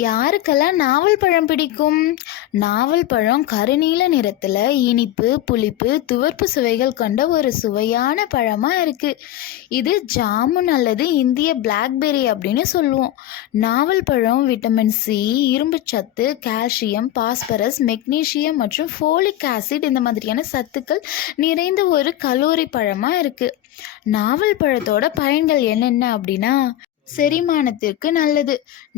யாருக்கெல்லாம் நாவல் பழம் பிடிக்கும்? நாவல் பழம் கருநீல நிறத்தில் இனிப்பு, புளிப்பு, துவர்ப்பு சுவைகள் கொண்ட ஒரு சுவையான பழமாக இருக்குது. இது ஜாமுன் அல்லது இந்திய பிளாக்பெர்ரி அப்படின்னு சொல்லுவோம். நாவல் பழம் விட்டமின் சி, இரும்புச்சத்து, கால்சியம், பாஸ்பரஸ், மெக்னீசியம் மற்றும் ஃபோலிக் ஆசிட் இந்த மாதிரியான சத்துக்கள் நிறைந்த ஒரு கலோரி பழமாக இருக்குது. நாவல் பழத்தோட பயன்கள் என்னென்ன அப்படின்னா, செரிமானத்திற்கு நல்லது.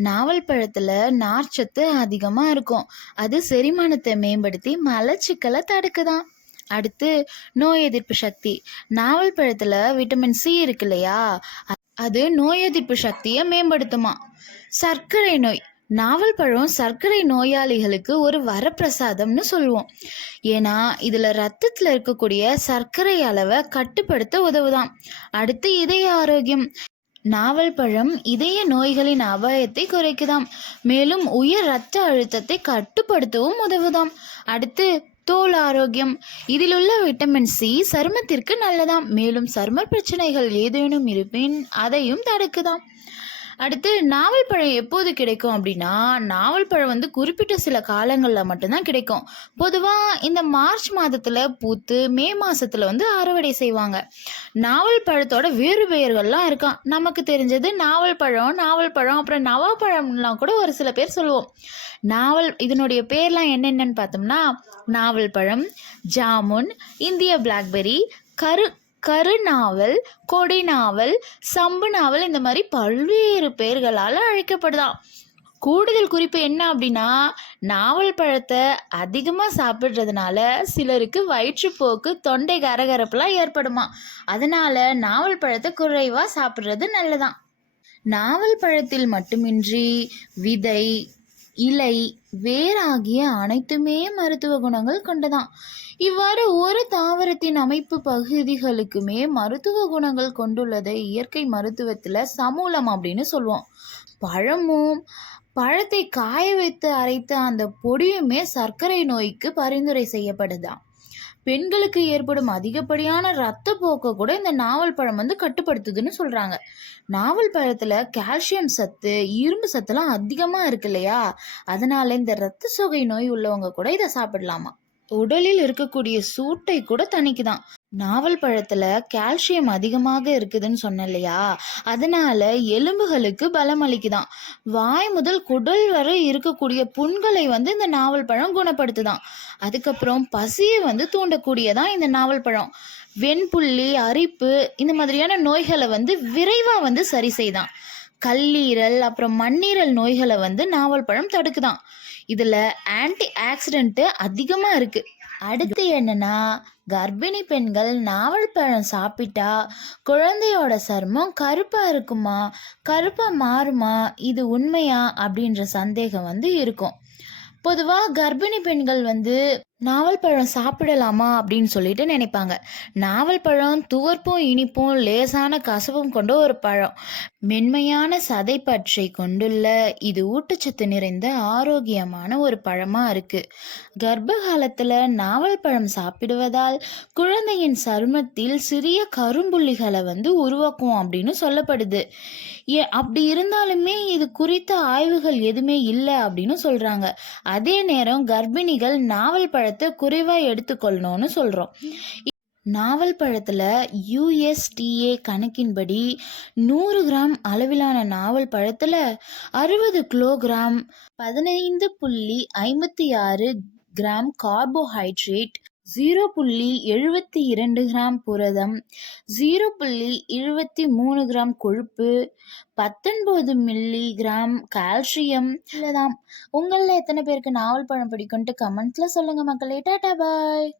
நாவல் பழத்தில் நார்ச்சத்து அதிகமாக இருக்கும். அது செரிமானத்தை மேம்படுத்தி மலச்சிக்கலை தடுக்குதாம். அடுத்து, நோய் எதிர்ப்பு சக்தி. நாவல் பழத்தில் விட்டமின் சி இருக்கு இல்லையா, அது நோய் எதிர்ப்பு சக்தியை மேம்படுத்துமா. சர்க்கரை நோய். நாவல் பழம் சர்க்கரை நோயாளிகளுக்கு ஒரு வரப்பிரசாதம்னு சொல்லுவோம். ஏன்னா இதில் ரத்தத்தில் இருக்கக்கூடிய சர்க்கரை அளவை கட்டுப்படுத்த உதவுதாம். அடுத்து, இதய ஆரோக்கியம். நாவல் பழம் இதய நோய்களின் அபாயத்தை குறைக்குதாம். மேலும் உயர் இரத்த அழுத்தத்தை கட்டுப்படுத்தவும் உதவுதாம். அடுத்து, தோல் ஆரோக்கியம். இதில் உள்ள விட்டமின் சி சருமத்திற்கு நல்லதாம். மேலும் சரும பிரச்சனைகள் ஏதேனும் இருப்பின் அதையும் தடுக்குதாம். அடுத்து, நாவல் பழம் எப்போது கிடைக்கும் அப்படின்னா, நாவல் பழம் குறிப்பிட்ட சில காலங்களில் மட்டும்தான் கிடைக்கும். பொதுவாக இந்த மார்ச் மாதத்தில் பூத்து மே மாதத்தில் அறுவடை செய்வாங்க. நாவல் பழத்தோட வேறு பெயர்கள்லாம் இருக்கான். நமக்கு தெரிஞ்சது நாவல் பழம் அப்புறம் நவாப்பழம்லாம் கூட ஒரு சில பேர் சொல்லுவோம். இதனுடைய பேர்லாம் என்னென்னு பார்த்தோம்னா, நாவல் பழம், ஜாமுன், இந்திய பிளாக்பெர்ரி, கருநாவல், கொடை நாவல், சம்பு நாவல் இந்த மாதிரி பல்வேறு பெயர்களால் அழைக்கப்படுதாம். கூடுதல் குறிப்பு என்ன அப்படின்னா, நாவல் பழத்தை அதிகமாக சாப்பிட்றதுனால சிலருக்கு வயிற்றுப்போக்கு, தொண்டை கரகரப்புலாம் ஏற்படுமா. அதனால நாவல் பழத்தை குறைவாக சாப்பிட்றது நல்லதான். நாவல் பழத்தில் மட்டுமின்றி விதை, இலை, வேர் ஆகிய அனைத்துமே மருத்துவ குணங்கள் கொண்டதாம். இவ்வாறு ஒரு தாவரத்தின் அமைப்பு பகுதிகளுக்குமே மருத்துவ குணங்கள் கொண்டுள்ளதை இயற்கை மருத்துவத்தில் சமூலம் அப்படின்னு சொல்லுவோம். பழத்தை காய வைத்து அரைத்த அந்த பொடியுமே சர்க்கரை நோய்க்கு பரிந்துரை செய்யப்படுதாம். பெண்களுக்கு ஏற்படும் அதிகப்படியான இரத்த போக்கை கூட இந்த நாவல் பழம் கட்டுப்படுத்துதுன்னு சொல்கிறாங்க. நாவல் பழத்தில் கால்சியம் சத்து, இரும்பு சத்துலாம் அதிகமாக இருக்கு இல்லையா, அதனால இந்த இரத்த சோகை நோய் உள்ளவங்க கூட இதை சாப்பிடலாமா. உடலில் இருக்கக்கூடிய சூட்டை கூட தணிக்குதான். நாவல் பழத்தில் கால்சியம் அதிகமாக இருக்குதுன்னு சொன்னேன் இல்லையா, அதனால எலும்புகளுக்கு பலம் அளிக்குதான். வாய் முதல் குடல் வரை இருக்கக்கூடிய புண்களை இந்த நாவல் பழம் குணப்படுத்துதான். அதுக்கப்புறம் பசியை தூண்டக்கூடியதான் இந்த நாவல் பழம். வெண்புள்ளி, அரிப்பு இந்த மாதிரியான நோய்களை விரைவாக சரி செய்தான். கல்லீரல் அப்புறம் மண்ணீரல் நோய்களை நாவல் பழம் தடுக்குதான். இதில் ஆன்டி ஆக்சிடென்ட்டு அதிகமாக இருக்குது. அடுத்து என்னன்னா, கர்ப்பிணி பெண்கள் நாவல் பழம் சாப்பிட்டா குழந்தையோட சருமம் கருப்பாக இருக்குமா, கருப்பாக மாறுமா, இது உண்மையா அப்படின்ற சந்தேகம் இருக்கும். பொதுவாக கர்ப்பிணி பெண்கள் நாவல் பழம் சாப்பிடலாமா அப்படின்னு சொல்லிட்டு நினைப்பாங்க. நாவல் பழம் துவர்ப்பும் இனிப்பும் லேசான கசப்பும் கொண்ட ஒரு பழம். மென்மையான சதைப்பற்றை கொண்டுள்ள இது ஊட்டச்சத்து நிறைந்த ஆரோக்கியமான ஒரு பழமாக இருக்குது. கர்ப்ப காலத்தில் நாவல் பழம் சாப்பிடுவதால் குழந்தையின் சருமத்தில் சிறிய கரும்புள்ளிகளை உருவாக்கும் அப்படின்னு சொல்லப்படுது. அப்படி இருந்தாலுமே இது குறித்த ஆய்வுகள் எதுவுமே இல்லை அப்படின்னு சொல்கிறாங்க. அதே நேரம் கர்ப்பிணிகள் நாவல் பழத்தை குறைவாக எடுத்துக்கொள்ளணும்னு சொல்கிறோம். நாவல் பழத்தில் USDA கணக்கின்படி 100 கிராம் அளவிலான நாவல் பழத்தில் 60 கிலோகிராம் 15.56 கிராம் கார்போஹைட்ரேட், 0.72 கிராம் புரதம், 0.73 கிராம் கொழுப்பு, 19 மில்லி கிராம் கால்சியம் உள்ளதாம். உங்களில் எத்தனை பேருக்கு நாவல் பழம் பிடிக்கும்ட்டு கமெண்ட்ஸில் சொல்லுங்கள் மக்களே. டாடா பாய்.